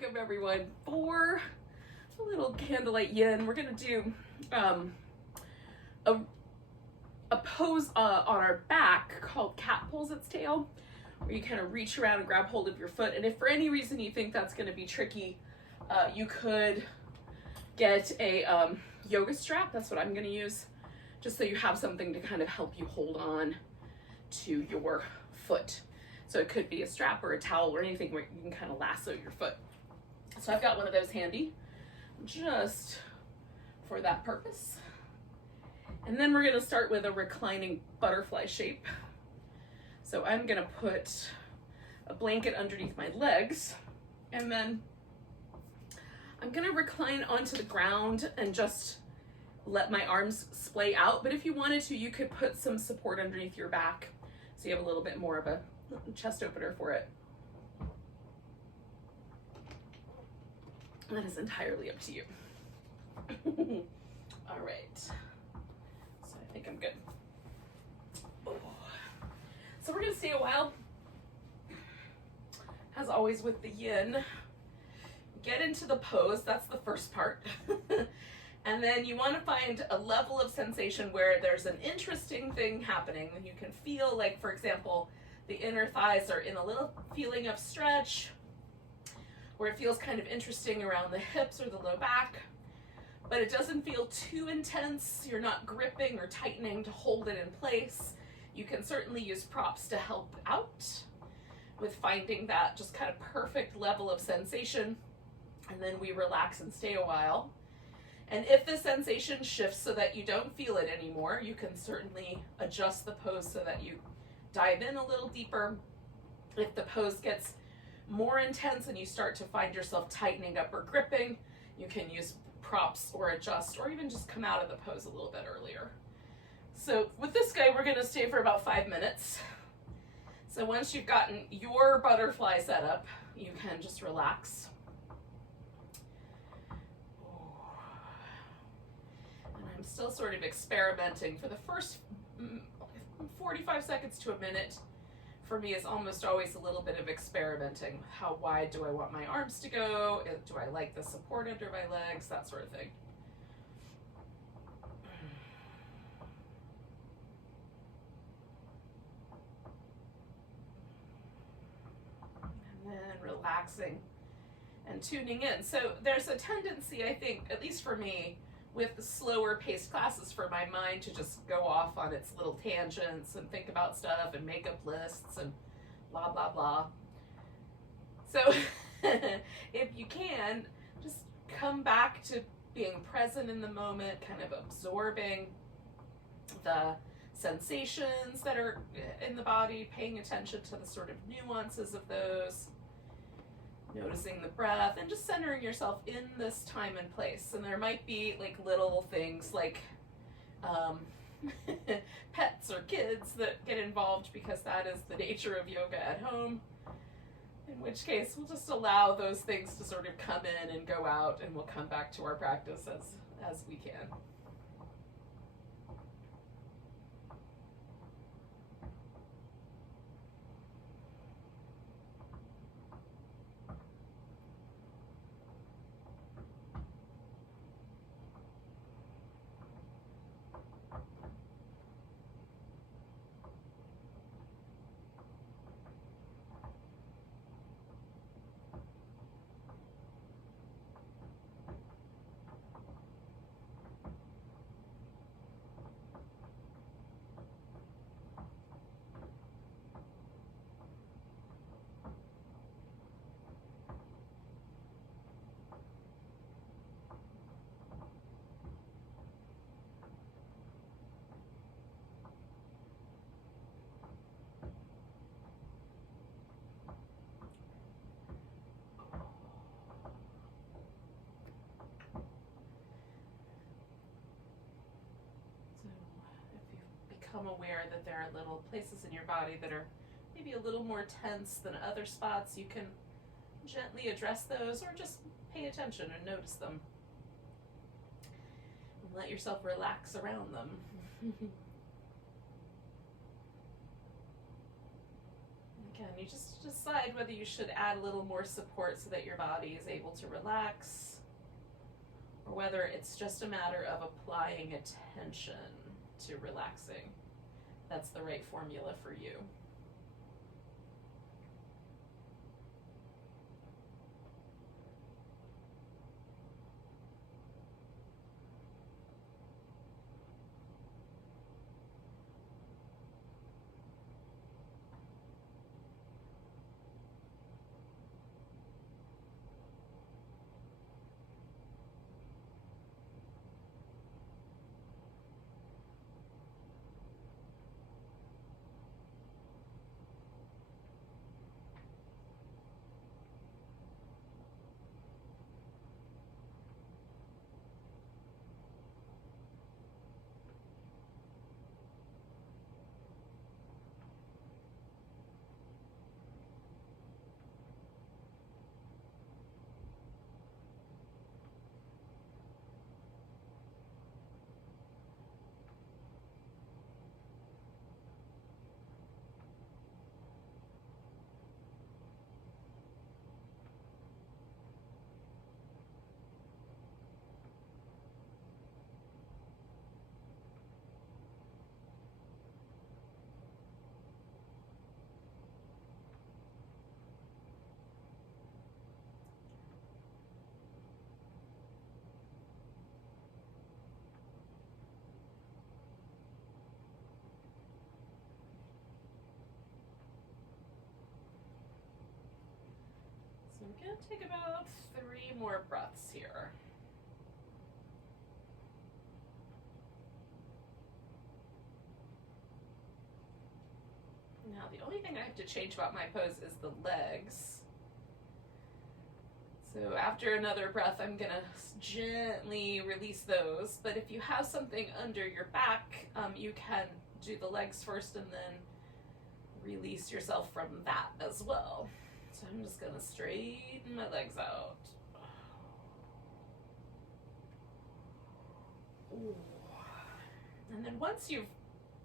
welcome everyone for a little candlelight yin. We're gonna do a pose on our back called cat pulls its tail, where you kind of reach around and grab hold of your foot. And if for any reason you think that's gonna be tricky, you could get a yoga strap. That's what I'm gonna use, just so you have something to kind of help you hold on to your foot. So it could be a strap or a towel or anything where you can kind of lasso your foot. So I've got one of those handy just for that purpose. And then we're gonna start with a reclining butterfly shape. So I'm gonna put a blanket underneath my legs, and then I'm gonna recline onto the ground and just let my arms splay out. But if you wanted to, you could put some support underneath your back so you have a little bit more of a chest opener for it. That is entirely up to you. All right, so I think I'm good. Oh. So we're gonna stay a while. As always with the yin, get into the pose, that's the first part. And then you want to find a level of sensation where there's an interesting thing happening. You can feel, like, for example, the inner thighs are in a little feeling of stretch, where it feels kind of interesting around the hips or the low back, but it doesn't feel too intense. You're not gripping or tightening to hold it in place. You can certainly use props to help out with finding that just kind of perfect level of sensation. And then we relax and stay a while. And if the sensation shifts so that you don't feel it anymore, you can certainly adjust the pose so that you dive in a little deeper. If the pose gets more intense and you start to find yourself tightening up or gripping, you can use props or adjust, or even just come out of the pose a little bit earlier. So with this guy, we're gonna stay for about 5 minutes. So once you've gotten your butterfly set up, you can just relax. I'm still sort of experimenting. For the first 45 seconds to a minute, for me, is almost always a little bit of experimenting. How wide do I want my arms to go? Do I like the support under my legs? That sort of thing. And then relaxing and tuning in. So there's a tendency, I think, at least for me, with the slower paced classes, for my mind to just go off on its little tangents and think about stuff and make up lists and blah, blah, blah. So if you can, just come back to being present in the moment, kind of absorbing the sensations that are in the body, paying attention to the sort of nuances of those, noticing the breath, and just centering yourself in this time and place. And there might be like little things like pets or kids that get involved, because that is the nature of yoga at home, in which case we'll just allow those things to sort of come in and go out, and we'll come back to our practice as we can. Become aware that there are little places in your body that are maybe a little more tense than other spots. You can gently address those, or just pay attention and notice them. And let yourself relax around them. Again, you just decide whether you should add a little more support so that your body is able to relax, or whether it's just a matter of applying attention to relaxing. That's the right formula for you. So I'm going to take about 3 more breaths here. Now, the only thing I have to change about my pose is the legs. So after another breath, I'm going to gently release those. But if you have something under your back, you can do the legs first and then release yourself from that as well. So I'm just going to straighten my legs out. Ooh. And then once you've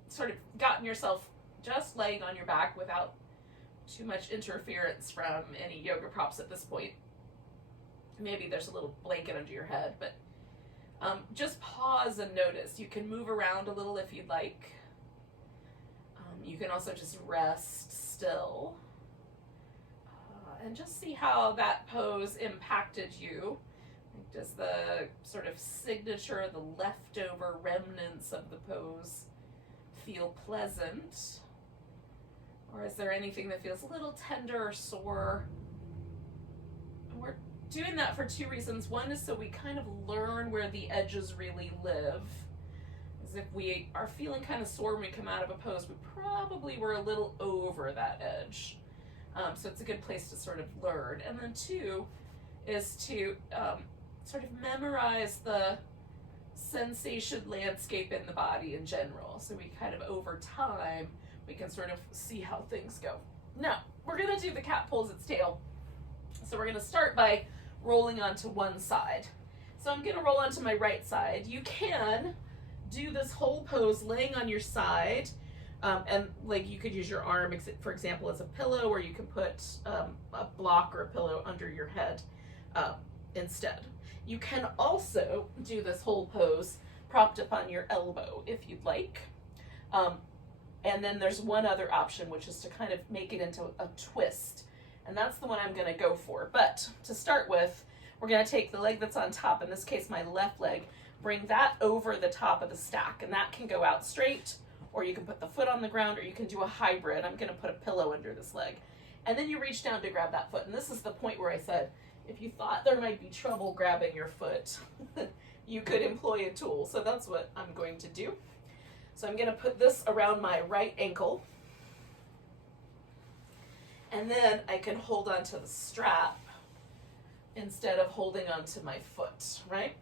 sort of gotten yourself just laying on your back without too much interference from any yoga props at this point, maybe there's a little blanket under your head, but just pause and notice. You can move around a little if you'd like. You can also just rest still. And just see how that pose impacted you. Does the sort of signature, the leftover remnants of the pose feel pleasant? Or is there anything that feels a little tender or sore? And we're doing that for 2 reasons. One is so we kind of learn where the edges really live. As if we are feeling kind of sore when we come out of a pose, we probably were a little over that edge. So it's a good place to sort of learn. And then 2 is to sort of memorize the sensation landscape in the body in general. So we kind of, over time, we can sort of see how things go. Now, we're going to do the cat pulls its tail. So we're going to start by rolling onto one side. So I'm going to roll onto my right side. You can do this whole pose laying on your side. And like you could use your arm, for example, as a pillow, or you can put a block or a pillow under your head instead. You can also do this whole pose propped up on your elbow if you'd like. And then there's one other option, which is to kind of make it into a twist. And that's the one I'm going to go for. But to start with, we're going to take the leg that's on top, in this case my left leg, bring that over the top of the stack. And that can go out straight, or you can put the foot on the ground, or you can do a hybrid. I'm going to put a pillow under this leg. And then you reach down to grab that foot. And this is the point where I said, if you thought there might be trouble grabbing your foot, you could employ a tool. So that's what I'm going to do. So I'm going to put this around my right ankle. And then I can hold onto the strap instead of holding onto my foot, right?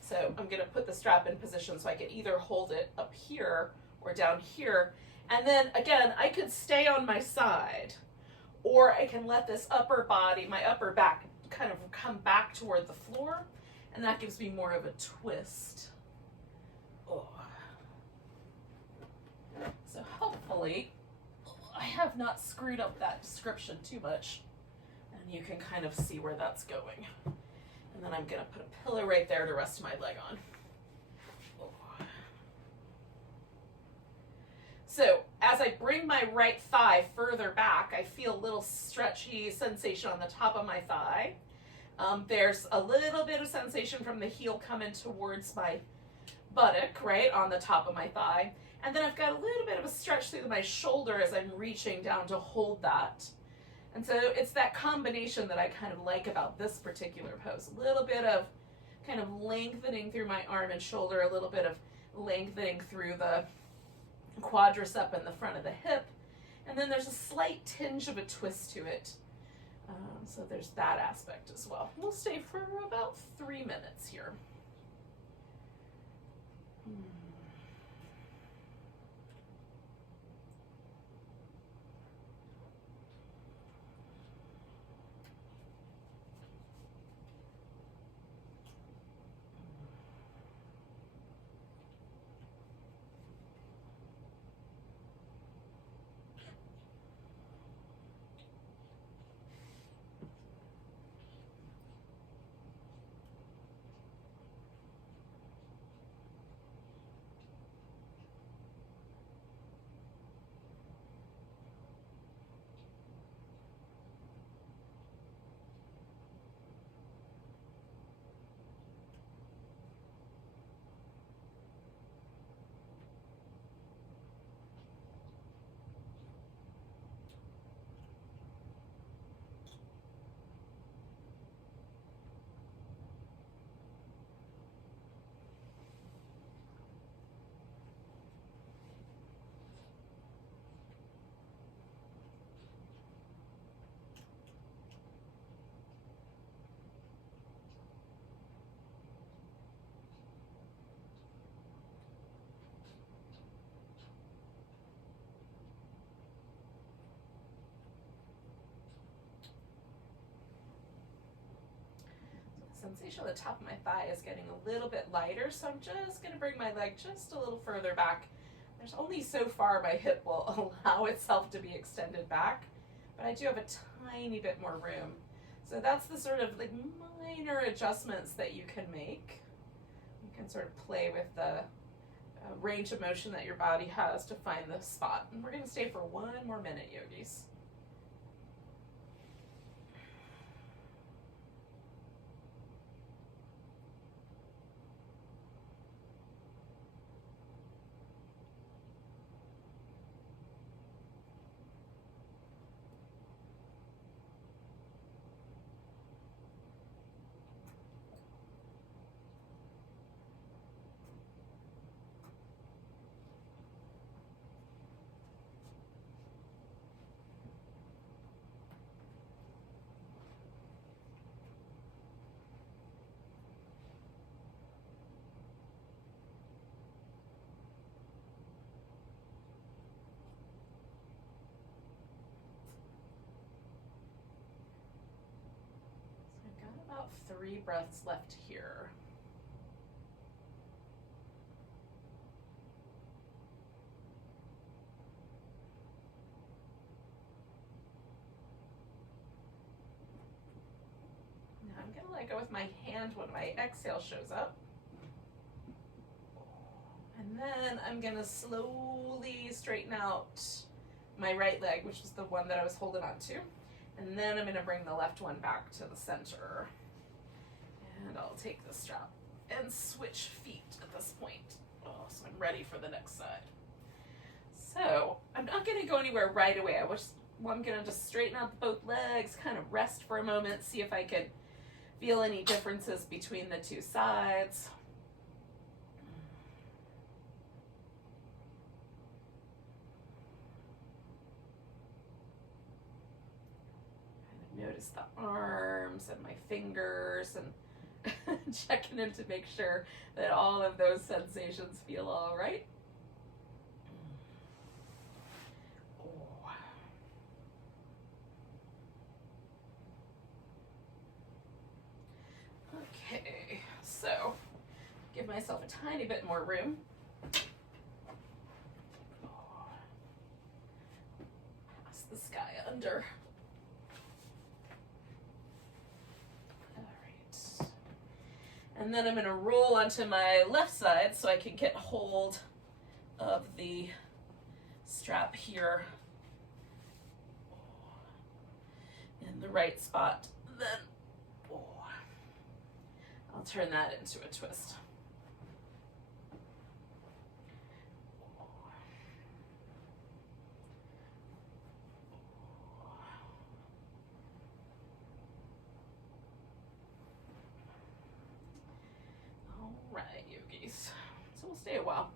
So I'm going to put the strap in position so I can either hold it up here or down here. And then again, I could stay on my side, or I can let this upper body, my upper back, kind of come back toward the floor, and that gives me more of a twist. Oh. So hopefully I have not screwed up that description too much. And you can kind of see where that's going. And then I'm going to put a pillow right there to rest my leg on. So as I bring my right thigh further back, I feel a little stretchy sensation on the top of my thigh. There's a little bit of sensation from the heel coming towards my buttock, right, on the top of my thigh. And then I've got a little bit of a stretch through my shoulder as I'm reaching down to hold that. And so it's that combination that I kind of like about this particular pose. A little bit of kind of lengthening through my arm and shoulder, a little bit of lengthening through the quadricep and the front of the hip, and then there's a slight tinge of a twist to it. So there's that aspect as well. We'll stay for about 3 minutes here. Sensation at the top of my thigh is getting a little bit lighter, so I'm just going to bring my leg just a little further back. There's only so far my hip will allow itself to be extended back, but I do have a tiny bit more room. So that's the sort of like minor adjustments that you can make. You can sort of play with the range of motion that your body has to find the spot. And we're going to stay for 1 more minute, yogis. About 3 breaths left here. Now I'm going to let go with my hand when my exhale shows up. And then I'm going to slowly straighten out my right leg, which is the one that I was holding on to. And then I'm going to bring the left one back to the center. And I'll take the strap and switch feet at this point. Oh, so I'm ready for the next side. So I'm not going to go anywhere right away. I'm going to just straighten out both legs, kind of rest for a moment, see if I can feel any differences between the 2 sides. Notice the arms and my fingers and checking in to make sure that all of those sensations feel all right. Oh. Okay, so give myself a tiny bit more room. under. All right. And then I'm going to roll onto my left side so I can get hold of the strap here in the right spot. Then I'll turn that into a twist. All right, yogis. So we'll stay a while.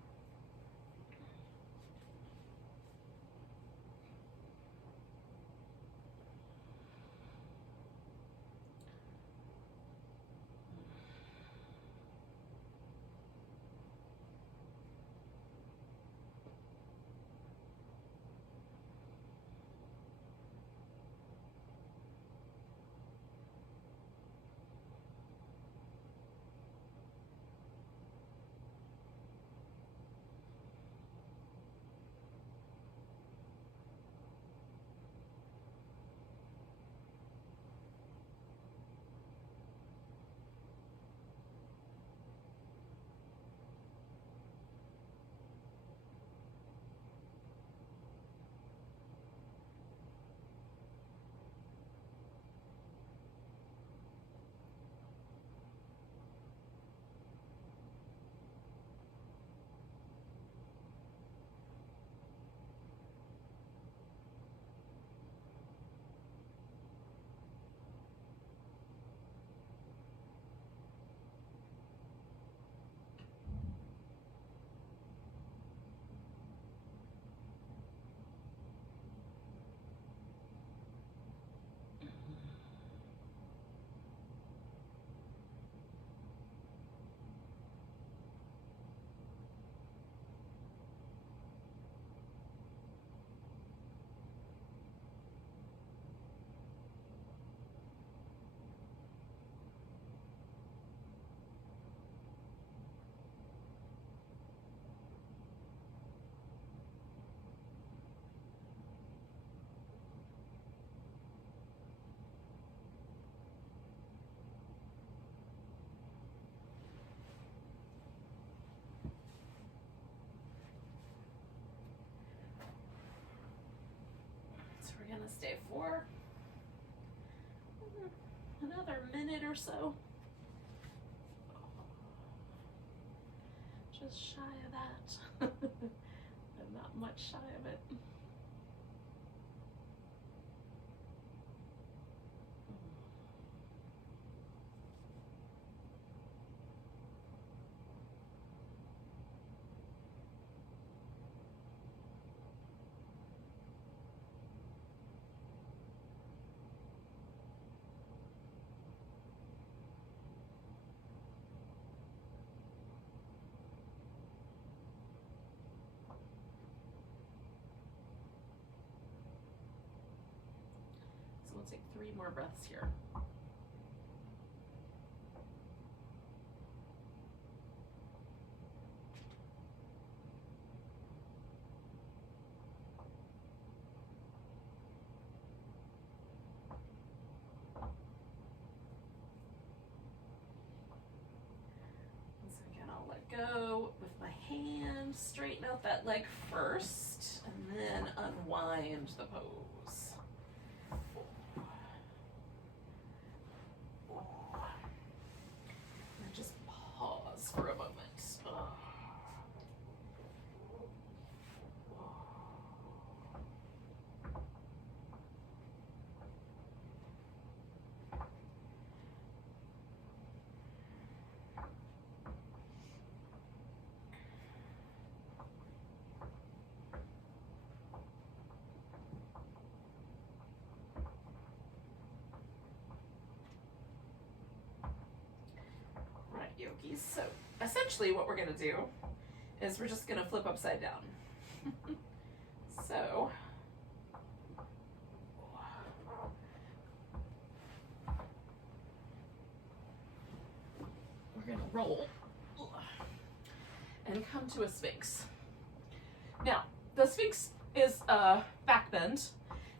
We're gonna stay for another minute or so. Just shy of that. I'm not much shy of it. We'll take 3 more breaths here. Once again, I'll let go with my hand, straighten out that leg first, and then unwind the pose. For a moment. Right, yogis. So essentially what we're going to do is we're just going to flip upside down. So we're going to roll and come to a Sphinx. Now, the Sphinx is a back bend,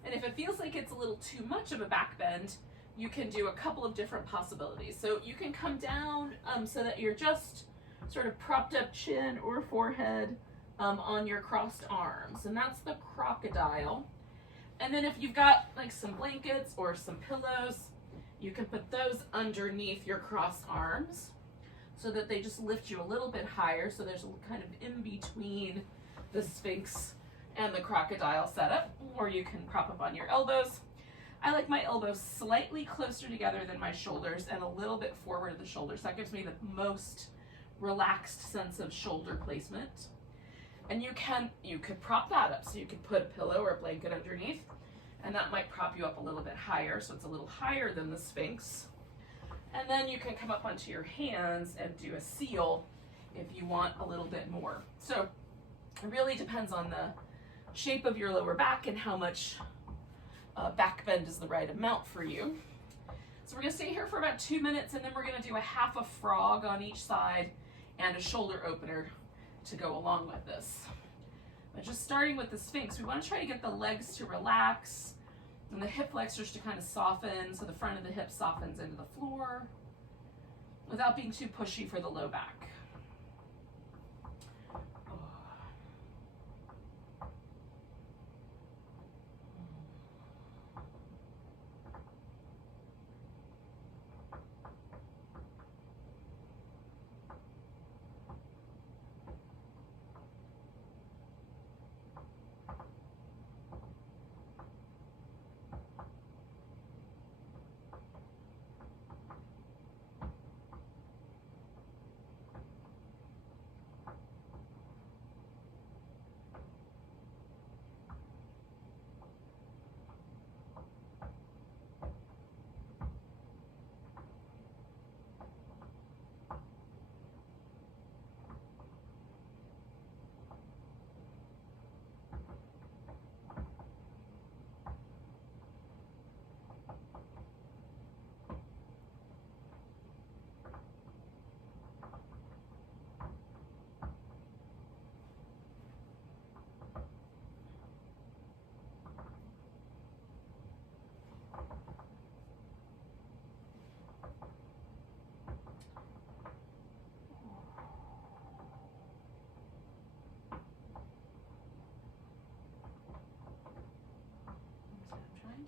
And if it feels like it's a little too much of a back bend, you can do a couple of different possibilities. So you can come down so that you're just sort of propped up chin or forehead on your crossed arms. And that's the crocodile. And then if you've got like some blankets or some pillows, you can put those underneath your crossed arms so that they just lift you a little bit higher. So there's a kind of in between the Sphinx and the crocodile setup, or you can prop up on your elbows. I like my elbows slightly closer together than my shoulders and a little bit forward of the shoulders. That gives me the most relaxed sense of shoulder placement. And you could prop that up. So you could put a pillow or a blanket underneath, and that might prop you up a little bit higher, so it's a little higher than the Sphinx. And then you can come up onto your hands and do a seal if you want a little bit more. So it really depends on the shape of your lower back and how much back bend is the right amount for you. So we're gonna stay here for about 2 minutes, and then we're gonna do a half a frog on each side and a shoulder opener to go along with this. But just starting with the Sphinx, we want to try to get the legs to relax and the hip flexors to kind of soften, so the front of the hip softens into the floor without being too pushy for the low back.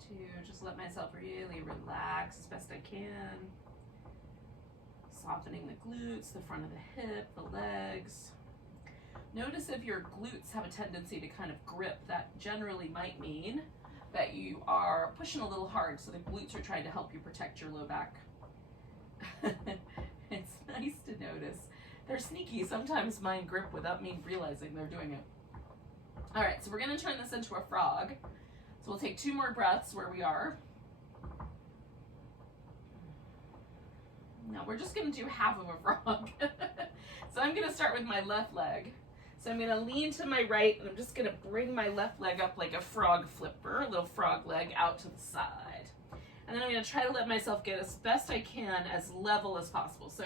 To just let myself really relax as best I can. Softening the glutes, the front of the hip, the legs. Notice if your glutes have a tendency to kind of grip. That generally might mean that you are pushing a little hard, so the glutes are trying to help you protect your low back. It's nice to notice. They're sneaky. Sometimes mine grip without me realizing they're doing it. All right, so we're going to turn this into a frog. So we'll take 2 more breaths where we are. Now we're just going to do half of a frog. So I'm going to start with my left leg. So I'm going to lean to my right, and I'm just going to bring my left leg up like a frog flipper, a little frog leg out to the side. And then I'm going to try to let myself get as best I can as level as possible. So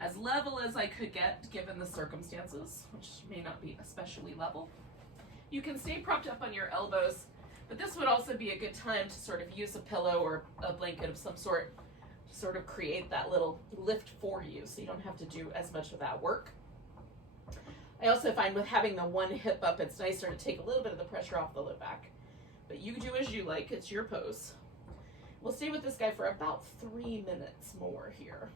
as level as I could get given the circumstances, which may not be especially level. You can stay propped up on your elbows, but this would also be a good time to sort of use a pillow or a blanket of some sort to sort of create that little lift for you, so you don't have to do as much of that work. I also find with having the one hip up, it's nicer to take a little bit of the pressure off the low back. But you do as you like, it's your pose. We'll stay with this guy for about 3 minutes more here.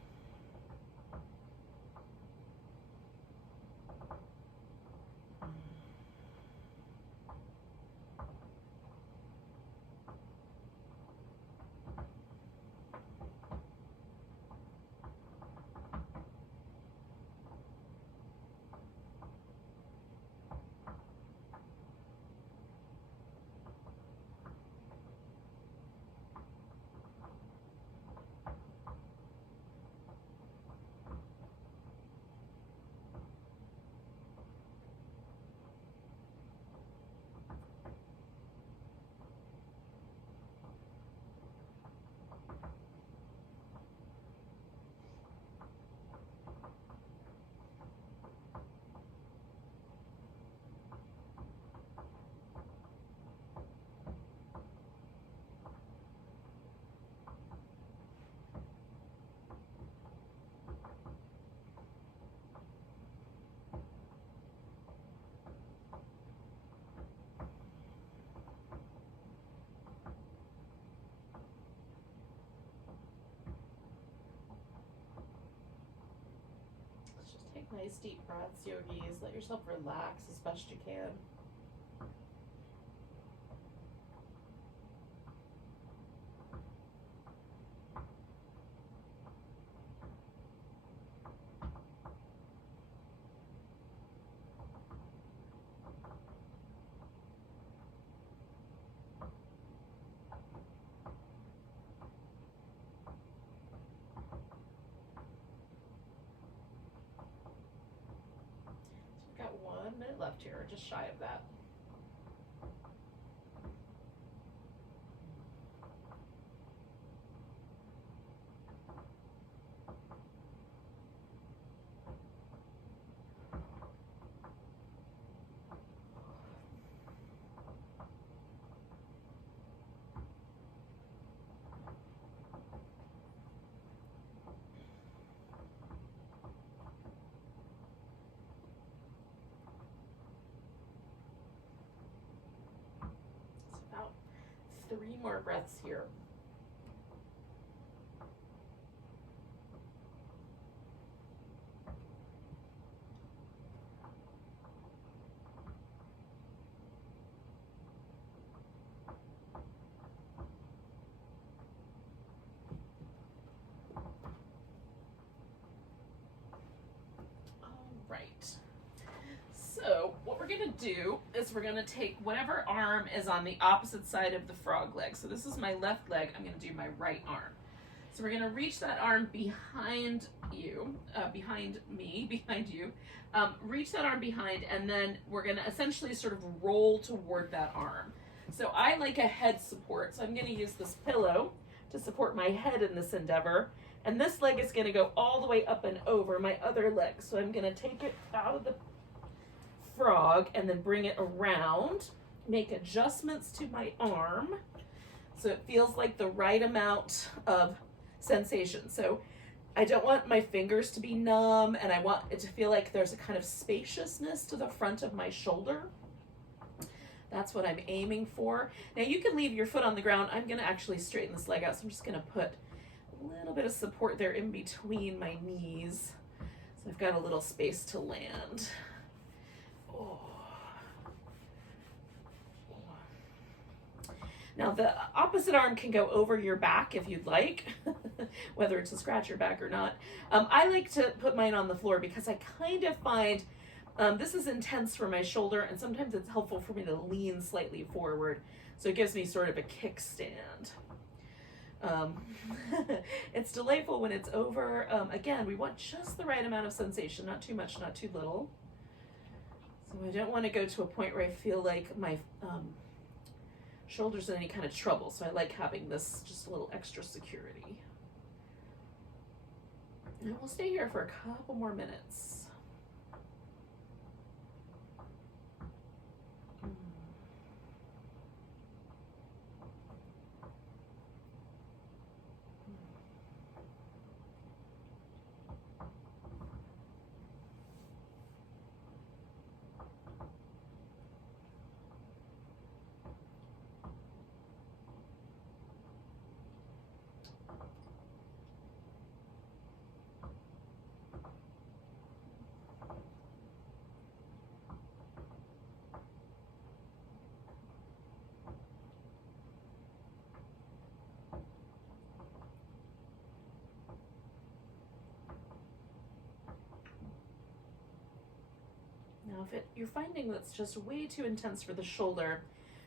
Nice deep breaths, yogis. Let yourself relax as best you can. Got 1 minute left here, just shy of that. About 3 more breaths here. All right. So what we're going to do is we're going to take whatever arm is on the opposite side of the frog leg. So this is my left leg. I'm going to do my right arm. So we're going to reach that arm behind you, behind me, behind you. Reach that arm behind, and then we're going to essentially sort of roll toward that arm. So I like a head support. So I'm going to use this pillow to support my head in this endeavor. And this leg is going to go all the way up and over my other leg. So I'm going to take it out of the frog and then bring it around, make adjustments to my arm so it feels like the right amount of sensation. So I don't want my fingers to be numb, and I want it to feel like there's a kind of spaciousness to the front of my shoulder. That's what I'm aiming for. Now you can leave your foot on the ground. I'm going to actually straighten this leg out, so I'm just going to put a little bit of support there in between my knees, so I've got a little space to land. Oh. Now the opposite arm can go over your back if you'd like, whether it's to scratch your back or not. I like to put mine on the floor because I kind of find this is intense for my shoulder, and sometimes it's helpful for me to lean slightly forward, so it gives me sort of a kickstand. It's delightful when it's over. Again, we want just the right amount of sensation, not too much, not too little. So I don't want to go to a point where I feel like my shoulders in any kind of trouble. So I like having this just a little extra security. And we'll stay here for a couple more minutes. Now, if you're finding that's just way too intense for the shoulder,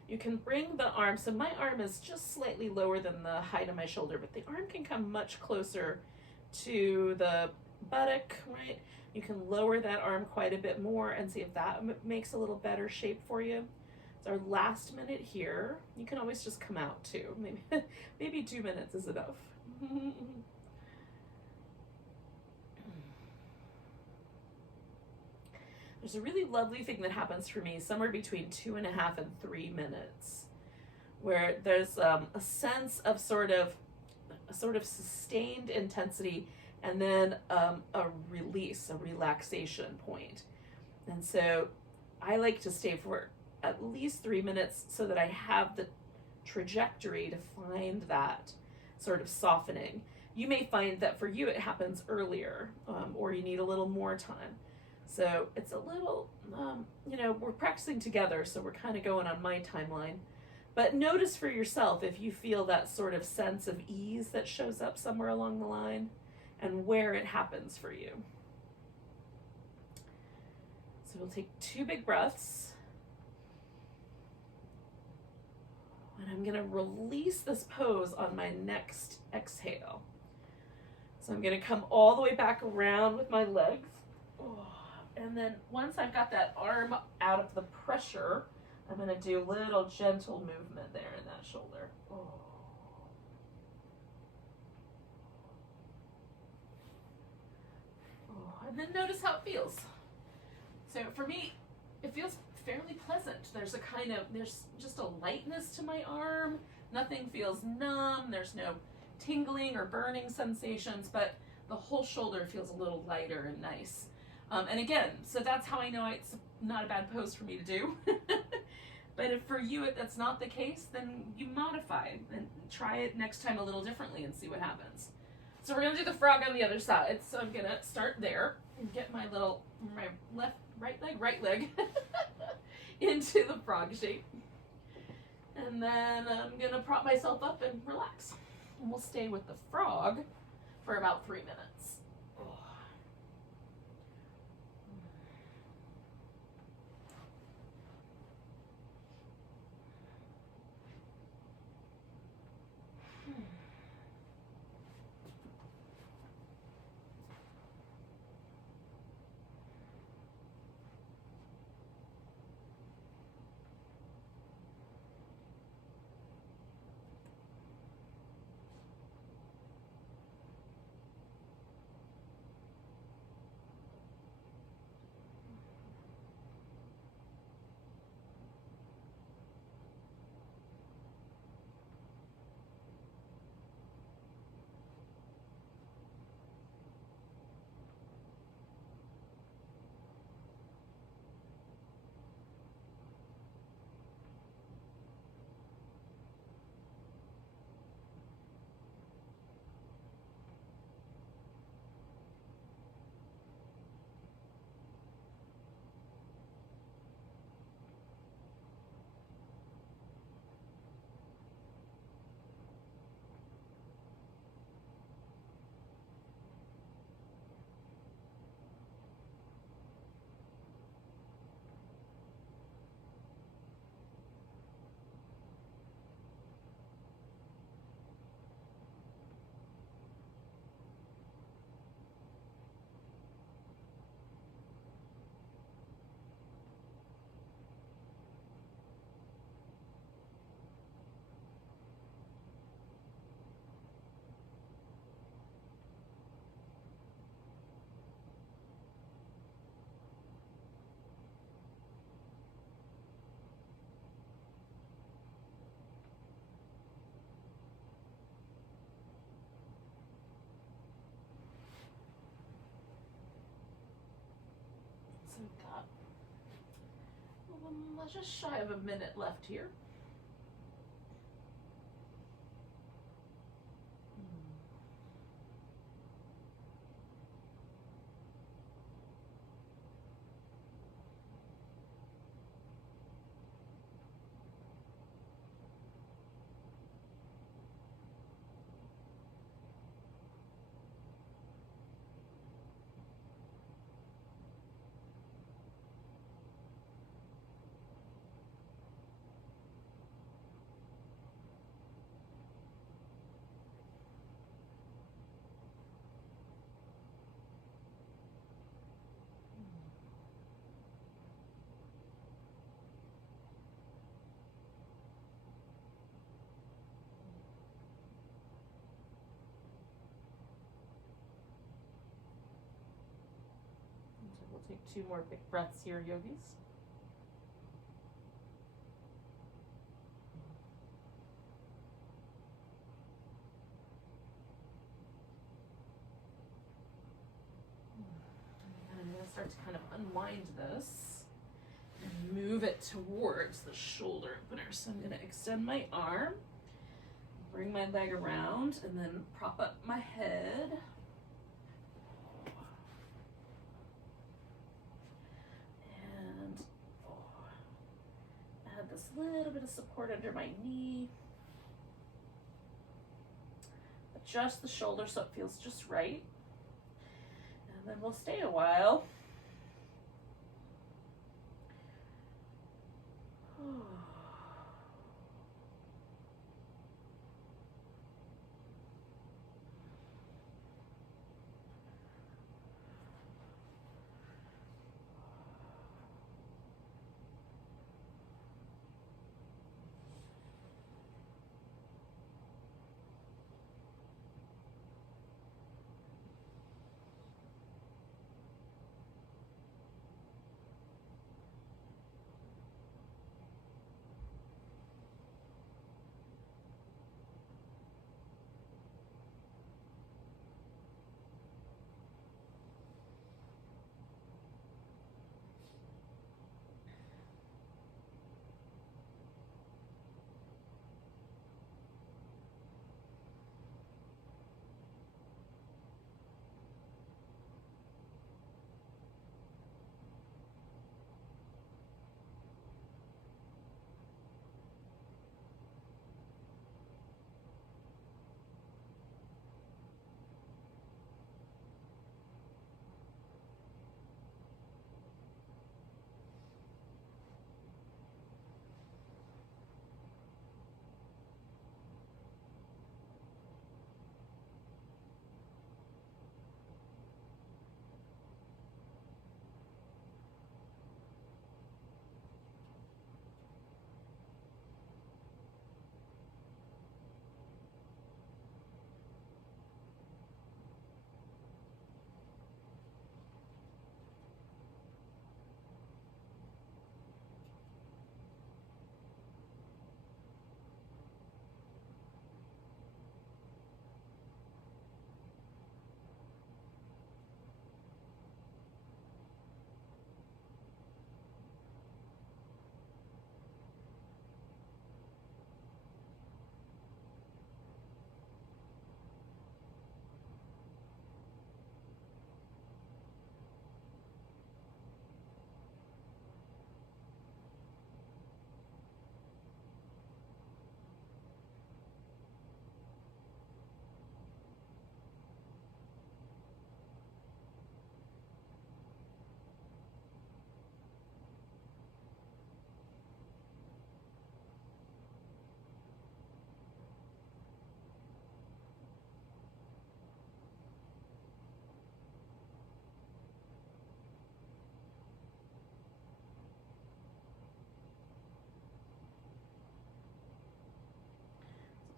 you can bring the arm. So my arm is just slightly lower than the height of my shoulder, but the arm can come much closer to the buttock, right? You can lower that arm quite a bit more and see if that makes a little better shape for you. It's our last minute here. You can always just come out too. Maybe 2 minutes is enough. There's a really lovely thing that happens for me somewhere between 2.5 and 3 minutes, where there's a sense of sort of sustained intensity, and then a release, a relaxation point. And so I like to stay for at least 3 minutes so that I have the trajectory to find that sort of softening. You may find that for you it happens earlier, or you need a little more time. So it's a little, we're practicing together, so we're kind of going on my timeline. But notice for yourself if you feel that sort of sense of ease that shows up somewhere along the line and where it happens for you. So we'll take 2 big breaths. And I'm going to release this pose on my next exhale. So I'm going to come all the way back around with my legs. And then once I've got that arm out of the pressure, I'm going to do a little gentle movement there in that shoulder. And then notice how it feels. So for me, it feels fairly pleasant. There's just a lightness to my arm. Nothing feels numb. There's no tingling or burning sensations, but the whole shoulder feels a little lighter and nice. And again, so that's how I know it's not a bad pose for me to do. But if for you that's not the case, then you modify and try it next time a little differently and see what happens. So we're going to do the frog on the other side. So I'm going to start there and get my right leg into the frog shape. And then I'm going to prop myself up and relax. And we'll stay with the frog for about 3 minutes. We've got just shy of a minute left here. We'll take 2 more big breaths here, yogis. And I'm going to start to kind of unwind this and move it towards the shoulder opener. So I'm going to extend my arm, bring my leg around, and then prop up my head. a little bit of support under my knee. Adjust the shoulder so it feels just right. And then we'll stay a while.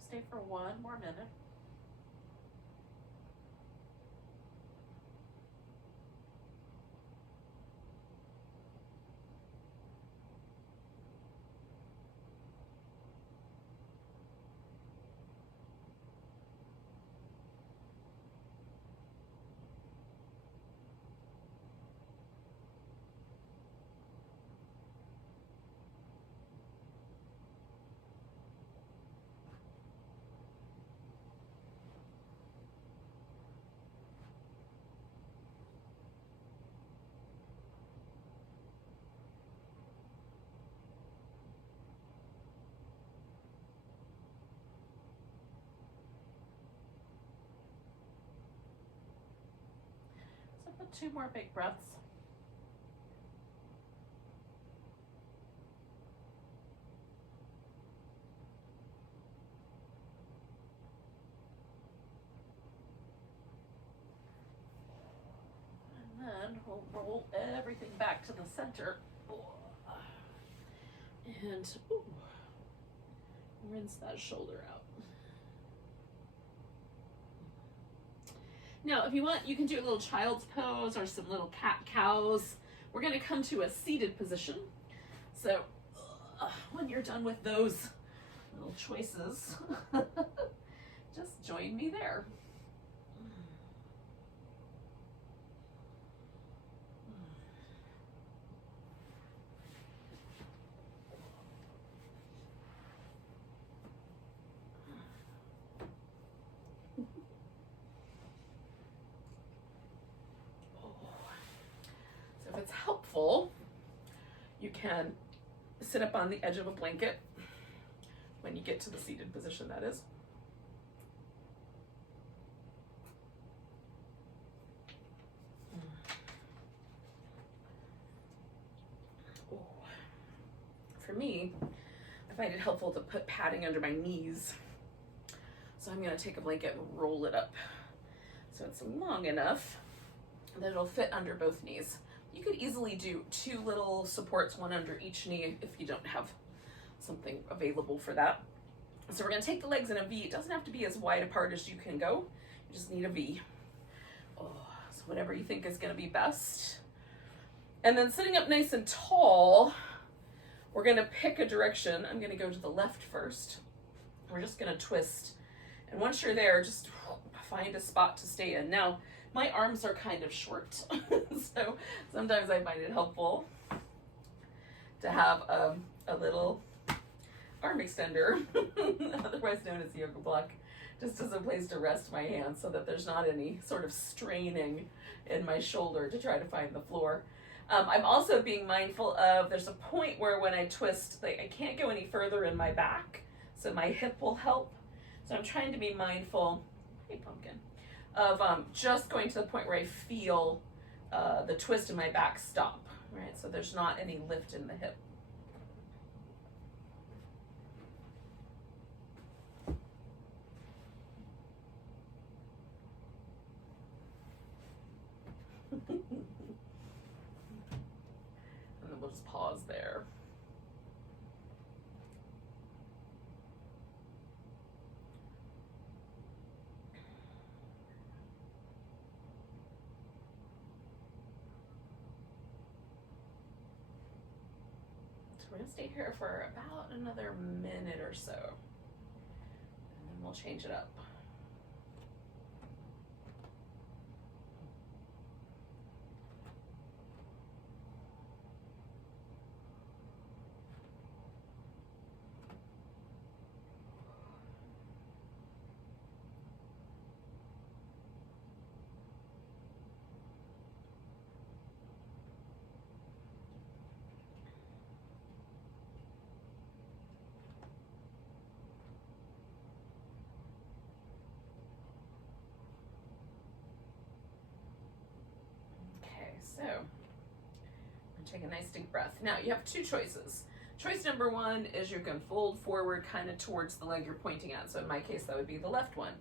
Stay for one more minute. So put two more big breaths. And then we'll roll everything back to the center. And rinse that shoulder out. Now, if you want, you can do a little child's pose or some little cat-cows. We're going to come to a seated position. So when you're done with those little choices, just join me there. If it's helpful, you can sit up on the edge of a blanket when you get to the seated position, that is. For me, I find it helpful to put padding under my knees. So I'm going to take a blanket and roll it up so it's long enough that it'll fit under both knees. You could easily do 2 little supports, one under each knee if you don't have something available for that. So we're going to take the legs in a V. It doesn't have to be as wide apart as you can go. You just need a V. Oh, so whatever you think is going to be best. And then sitting up nice and tall, we're going to pick a direction. I'm going to go to the left first. We're just going to twist. And once you're there, just find a spot to stay in. Now, my arms are kind of short, so sometimes I find it helpful to have a little arm extender, otherwise known as yoga block, just as a place to rest my hands so that there's not any sort of straining in my shoulder to try to find the floor. I'm also being mindful of, there's a point where when I twist, like, I can't go any further in my back, so my hip will help. So I'm trying to be mindful, hey pumpkin, of just going to the point where I feel the twist in my back stop, right? So there's not any lift in the hip. And then we'll just pause there. We're going to stay here for about another minute or so, and then we'll change it up. So, take a nice deep breath. Now, you have 2 choices. Choice number 1 is you can fold forward kind of towards the leg you're pointing at. So in my case, that would be the left one.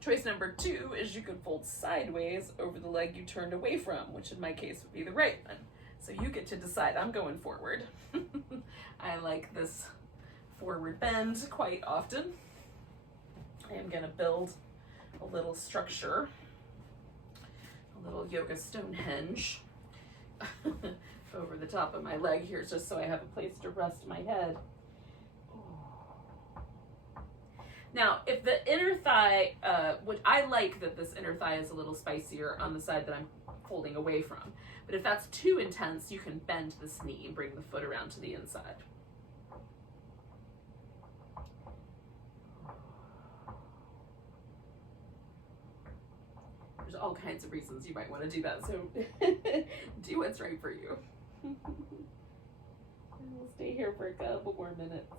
Choice number 2 is you can fold sideways over the leg you turned away from, which in my case would be the right one. So you get to decide. I'm going forward. I like this forward bend quite often. I am going to build a little structure, a little yoga Stonehenge over the top of my leg here, just so I have a place to rest my head. Now, if the inner thigh, which I like that this inner thigh is a little spicier on the side that I'm folding away from, but if that's too intense, you can bend this knee and bring the foot around to the inside. There's all kinds of reasons you might want to do that, so do what's right for you. And we'll stay here for a couple more minutes.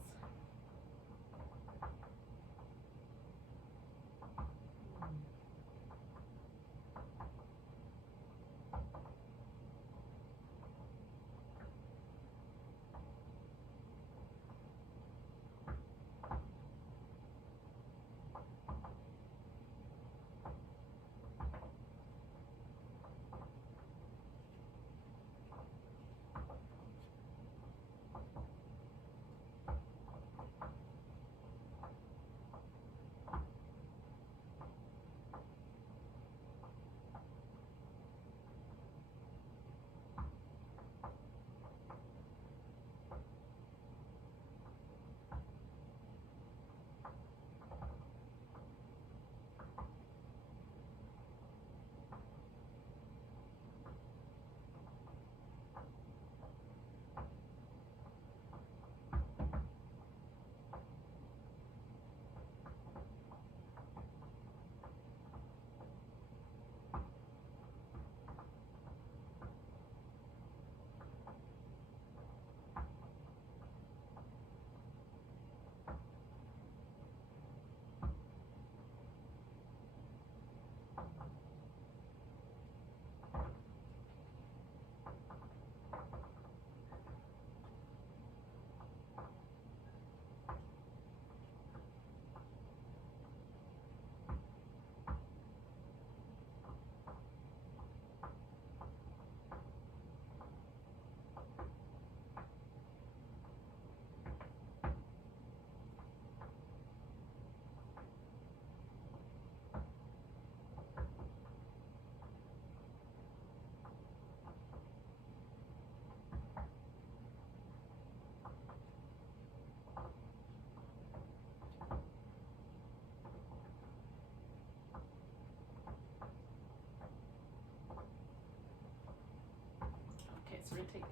take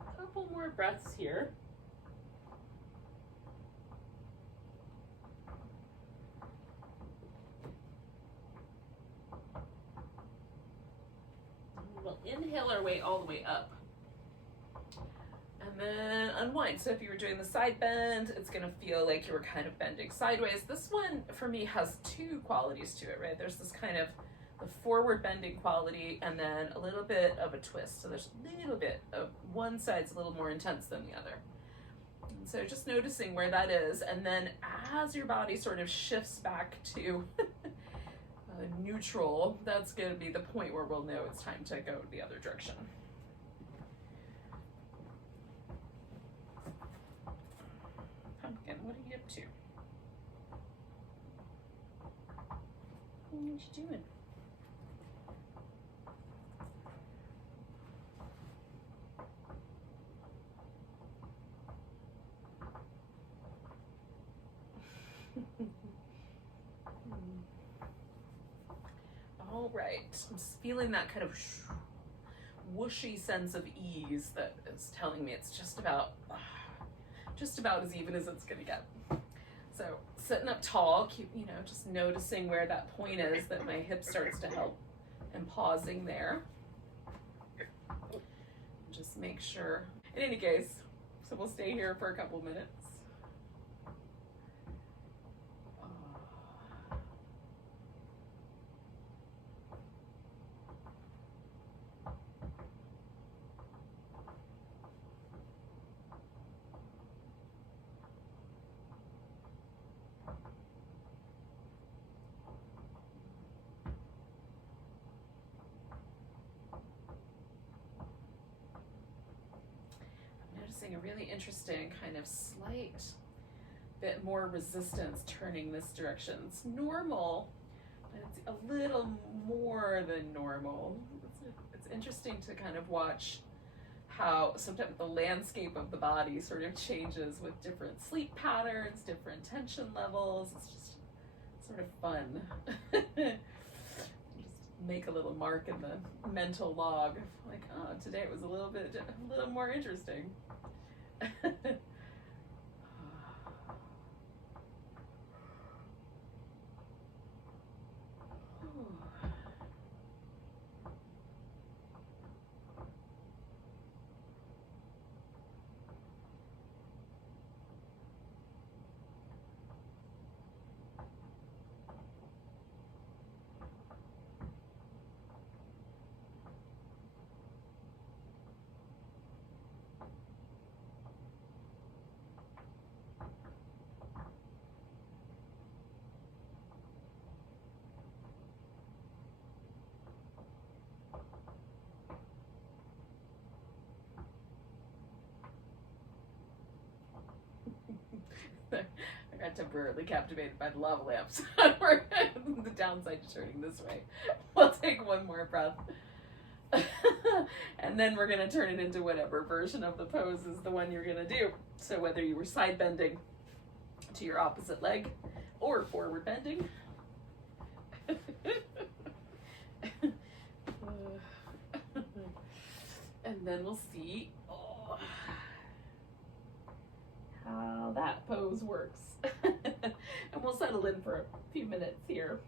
a couple more breaths here. We'll inhale our way all the way up. And then unwind. So if you were doing the side bend, it's going to feel like you were kind of bending sideways. This one, for me, has two qualities to it, right? There's this kind of the forward bending quality and then a little bit of a twist. So there's a little bit of one side's a little more intense than the other. And so just noticing where that is. And then as your body sort of shifts back to neutral, that's going to be the point where we'll know it's time to go the other direction. Pumpkin, what are you up to? What you doing? All right, I'm just feeling that kind of whooshy sense of ease that is telling me it's just about as even as it's gonna get. So sitting up tall, keep, just noticing where that point is that my hip starts to help, and pausing there. Just make sure. In any case, so we'll stay here for a couple minutes. A really interesting kind of slight bit more resistance turning this direction. It's normal, but it's a little more than normal. It's interesting to kind of watch how sometimes the landscape of the body sort of changes with different sleep patterns, different tension levels. It's just sort of fun. Just make a little mark in the mental log, like, oh, today it was a little more interesting. I got temporarily captivated by the lava lamps. The downside to turning this way. We'll take one more breath. And then we're going to turn it into whatever version of the pose is the one you're going to do. So whether you were side bending to your opposite leg or forward bending. And then we'll see how that pose works. And we'll settle in for a few minutes here.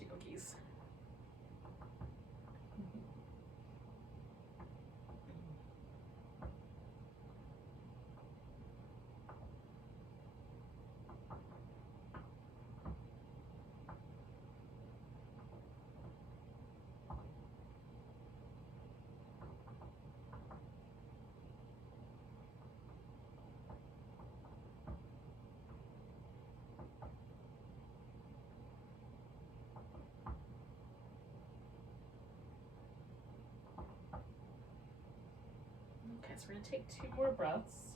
soft, yogis. Okay, so we're going to take 2 more breaths.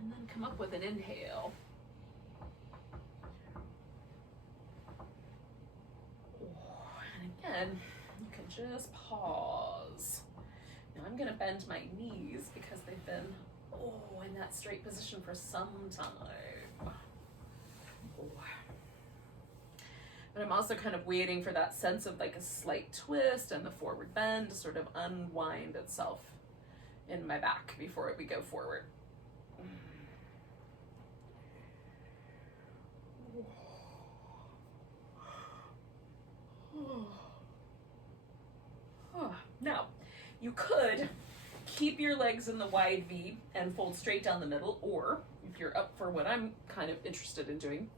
And then come up with an inhale. And again, you can just pause. Now I'm going to bend my knees because they've been in that straight position for some time. But I'm also kind of waiting for that sense of like a slight twist and the forward bend to sort of unwind itself in my back before we go forward. Now, you could keep your legs in the wide V and fold straight down the middle, or if you're up for what I'm kind of interested in doing,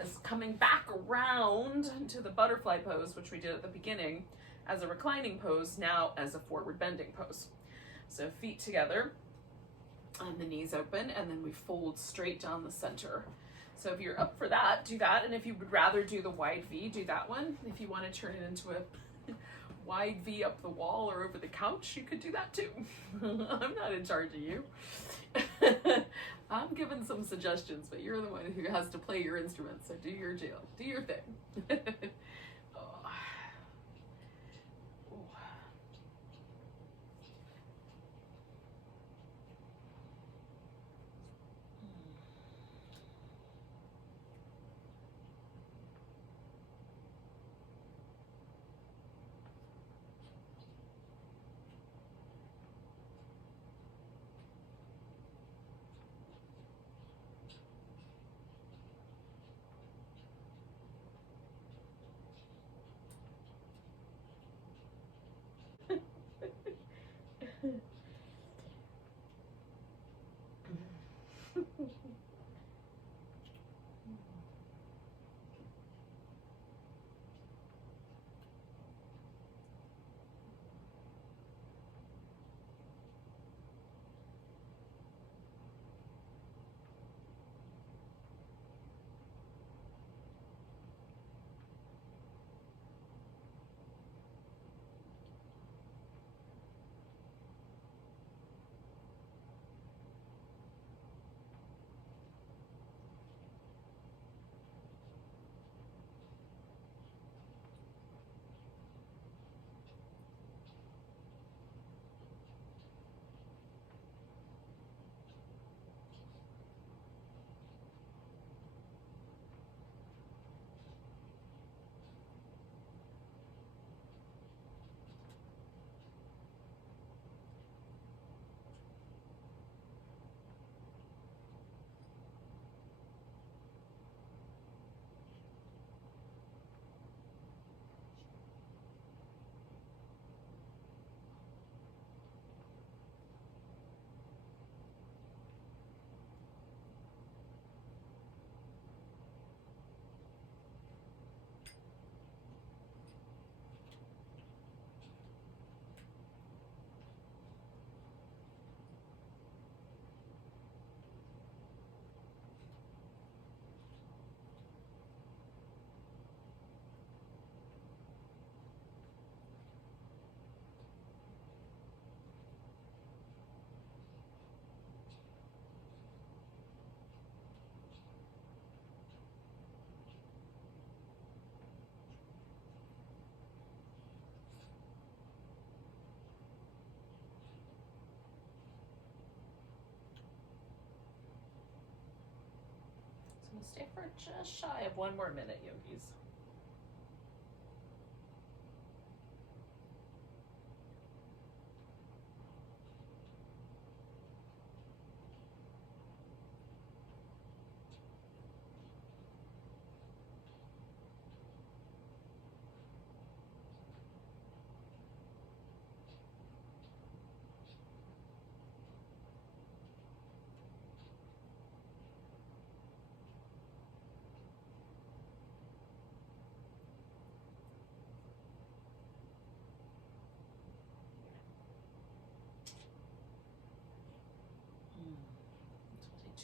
is coming back around into the butterfly pose, which we did at the beginning, as a reclining pose, now as a forward bending pose. So feet together and the knees open, and then we fold straight down the center. So if you're up for that, do that. And if you would rather do the wide V, do that one. If you want to turn it into a wide V up the wall or over the couch, you could do that too. I'm not in charge of you. I'm giving some suggestions, but you're the one who has to play your instrument, so do your deal, do your thing. Stay for just shy of 1 more minute, yogis.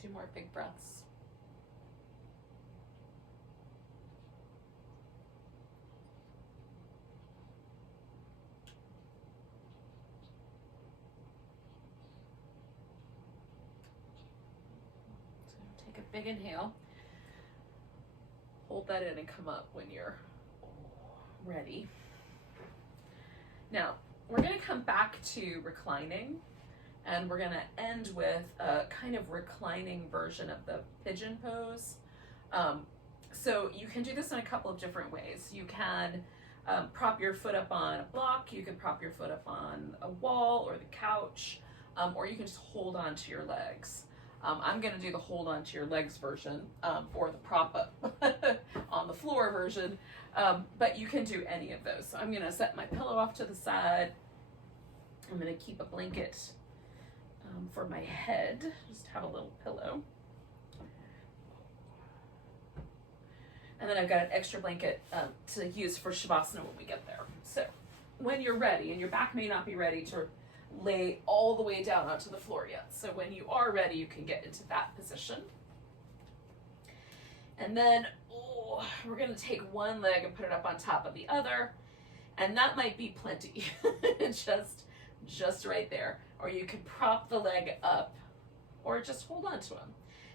2 more big breaths. So take a big inhale. Hold that in and come up when you're ready. Now, we're going to come back to reclining, and we're going to end with a kind of reclining version of the pigeon pose. So you can do this in a couple of different ways. You can prop your foot up on a block, you can prop your foot up on a wall or the couch, or you can just hold on to your legs. I'm going to do the hold on to your legs version, or the prop up on the floor version, but you can do any of those. So I'm going to set my pillow off to the side. I'm going to keep a blanket for my head, just have a little pillow. And then I've got an extra blanket to use for Shavasana when we get there. So when you're ready, and your back may not be ready to lay all the way down onto the floor yet. So when you are ready, you can get into that position. And then we're going to take one leg and put it up on top of the other. And that might be plenty, just right there. Or you can prop the leg up or just hold on to them.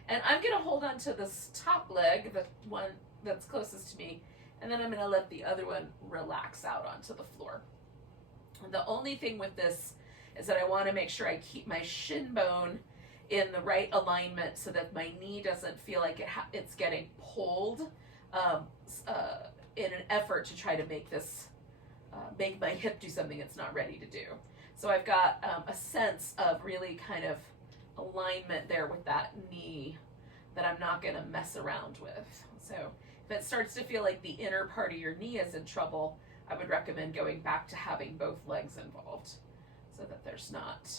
And I'm going to hold on to this top leg, the one that's closest to me, and then I'm going to let the other one relax out onto the floor. The only thing with this is that I want to make sure I keep my shin bone in the right alignment so that my knee doesn't feel like it's getting pulled in an effort to try to make this, make my hip do something it's not ready to do. So I've got a sense of really kind of alignment there with that knee that I'm not going to mess around with. So if it starts to feel like the inner part of your knee is in trouble, I would recommend going back to having both legs involved so that there's not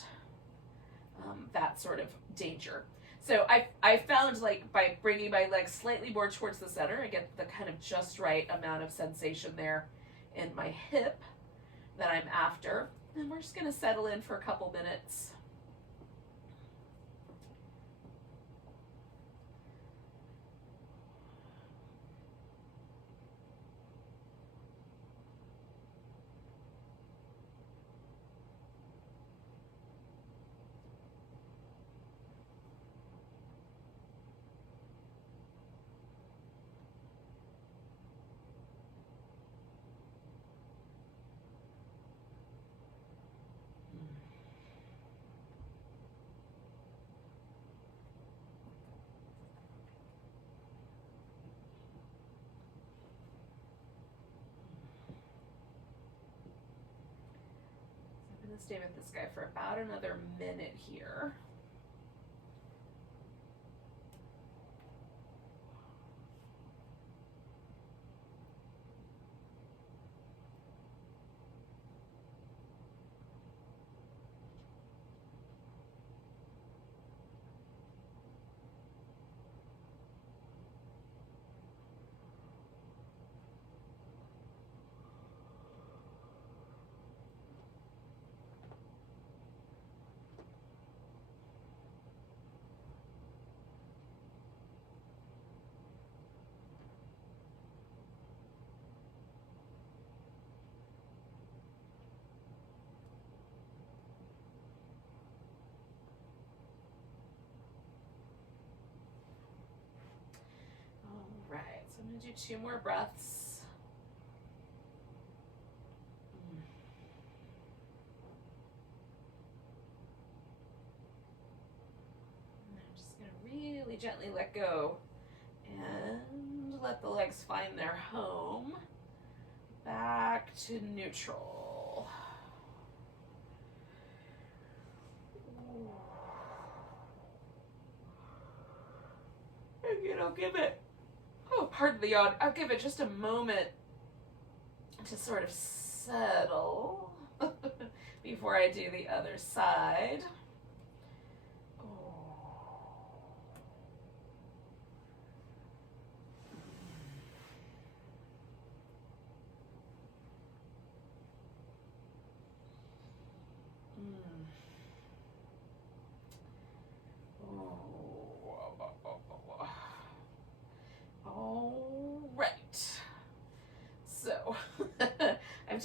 that sort of danger. So I found, like, by bringing my legs slightly more towards the center, I get the kind of just right amount of sensation there in my hip that I'm after. And we're just going to settle in for a couple minutes. Stay with this guy for about another minute here. All right, so I'm going to do 2 more breaths. And I'm just going to really gently let go and let the legs find their home. Back to neutral. And I'll give it, pardon the yawn, I'll give it just a moment to sort of settle before I do the other side.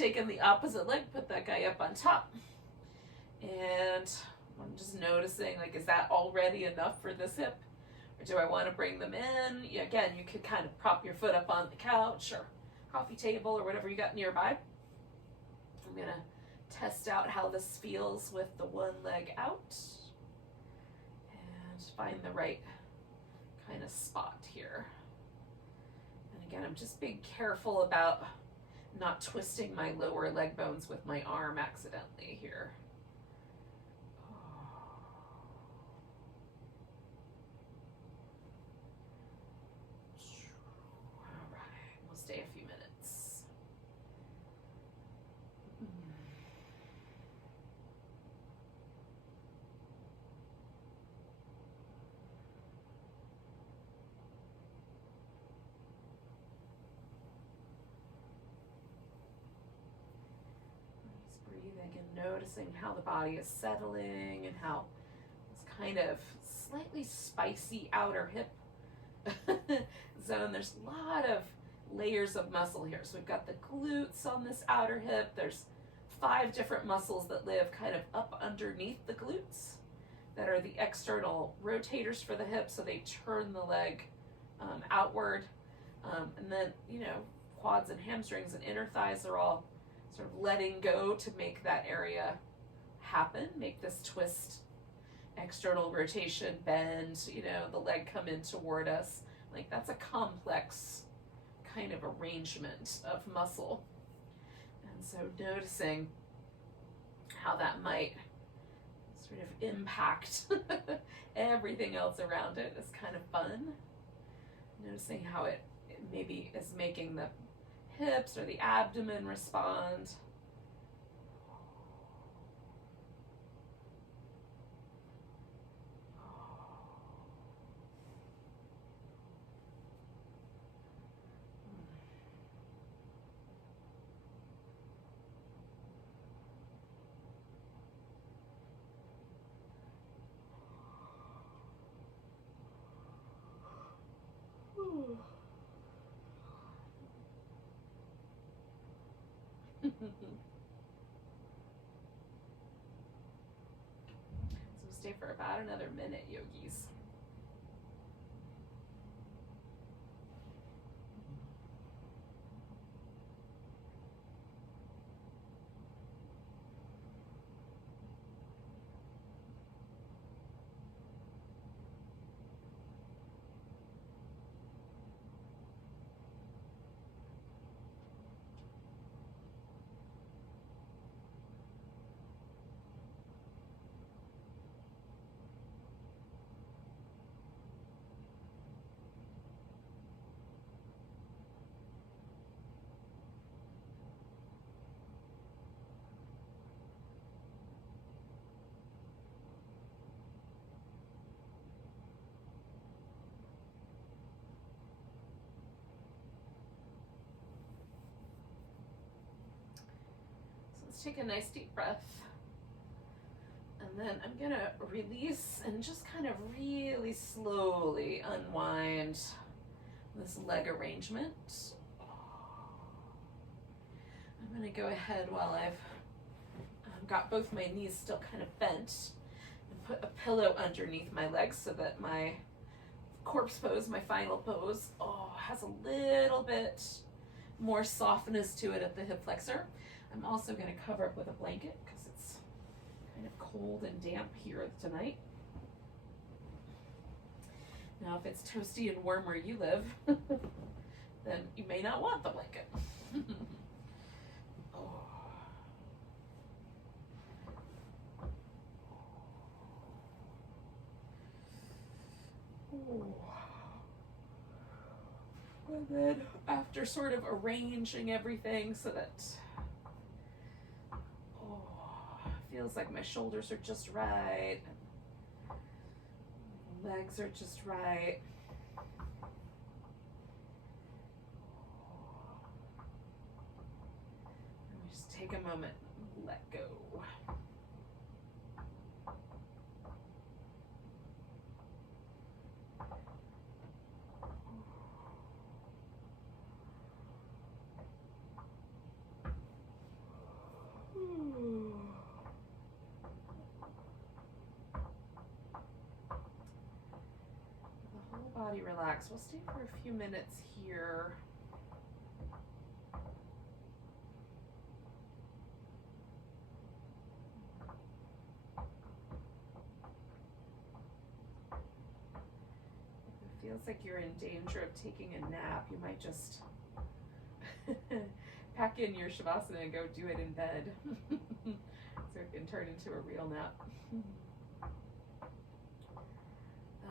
take in the opposite leg, put that guy up on top. And I'm just noticing, like, is that already enough for this hip? Or do I want to bring them in? Yeah, again, you could kind of prop your foot up on the couch or coffee table or whatever you got nearby. I'm going to test out how this feels with the one leg out and find the right kind of spot here. And again, I'm just being careful about not twisting my lower leg bones with my arm accidentally here. All right, we'll stay a few minutes. Breathing and noticing how the body is settling and how it's kind of slightly spicy outer hip zone. There's a lot of layers of muscle here. So we've got the glutes on this outer hip. There's 5 different muscles that live kind of up underneath the glutes that are the external rotators for the hip. So they turn the leg outward. And then, quads and hamstrings and inner thighs are all sort of letting go to make that area happen, make this twist, external rotation, bend, the leg come in toward us. Like, that's a complex kind of arrangement of muscle. And so noticing how that might sort of impact everything else around it is kind of fun. Noticing how it maybe is making the hips or the abdomen respond. So stay for about another minute, yogis. Let's take a nice deep breath. And then I'm going to release and just kind of really slowly unwind this leg arrangement. I'm going to go ahead while I've got both my knees still kind of bent and put a pillow underneath my legs so that my corpse pose, my final pose, has a little bit more softness to it at the hip flexor. I'm also going to cover up with a blanket because it's kind of cold and damp here tonight. Now, if it's toasty and warm where you live, then you may not want the blanket. And then after sort of arranging everything so that feels like my shoulders are just right, legs are just right. And just take a moment and let go. body relax. We'll stay for a few minutes here. If it feels like you're in danger of taking a nap, you might just pack in your Shavasana and go do it in bed. So it can turn into a real nap.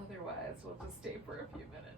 Otherwise, we'll just stay for a few minutes.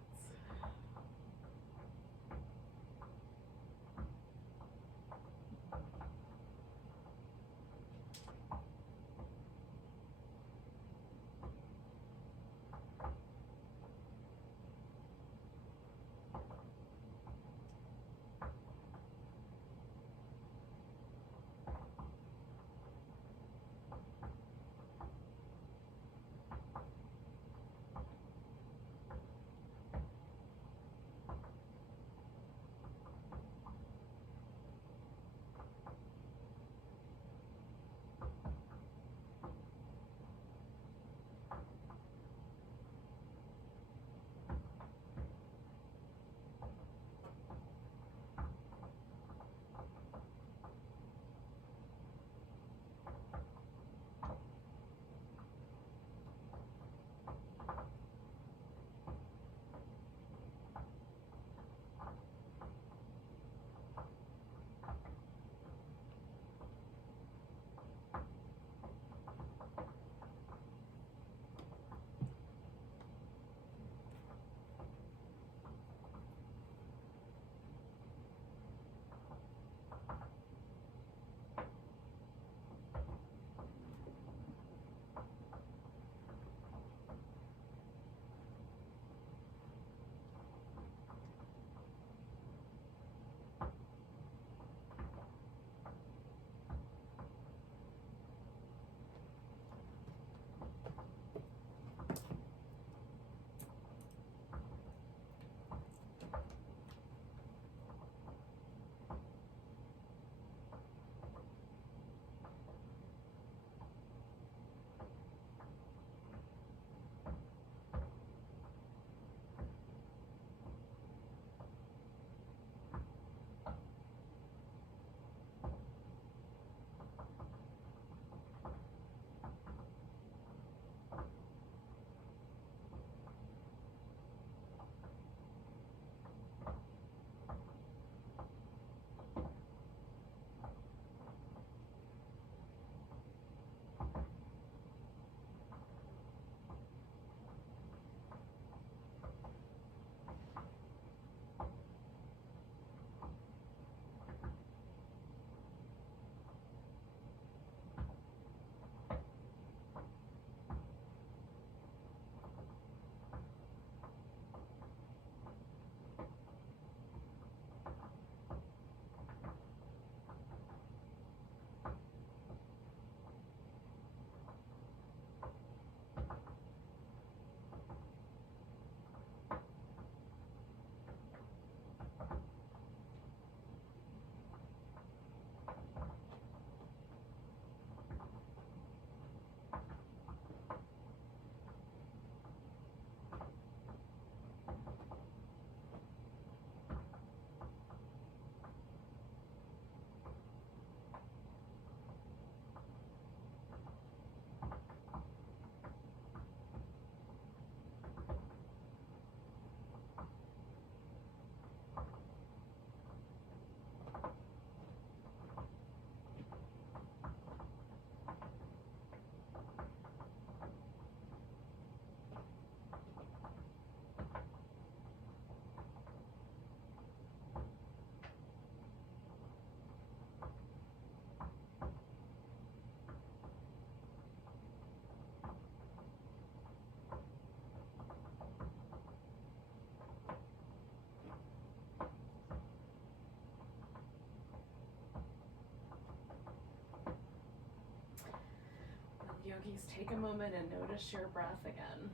Yogis, take a moment and notice your breath again.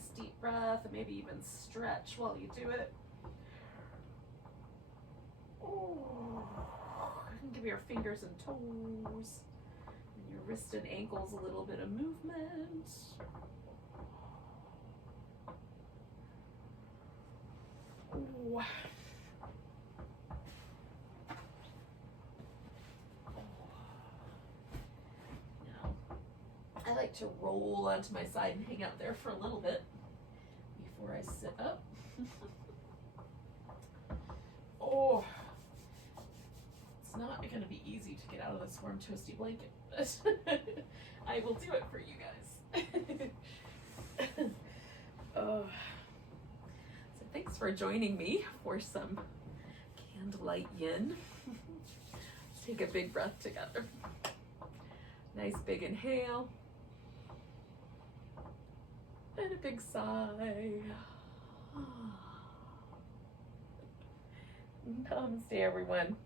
nice deep breath, and maybe even stretch while you do it. Oh, you can give your fingers and toes and your wrist and ankles a little bit of movement. Oh. I like to roll onto my side and hang out there for a little bit before I sit up. Oh, it's not going to be easy to get out of this warm, twisty blanket, but I will do it for you guys. So thanks for joining me for some Candlelight Yin. Let's take a big breath together. Nice big inhale. And a big sigh. Namaste, everyone.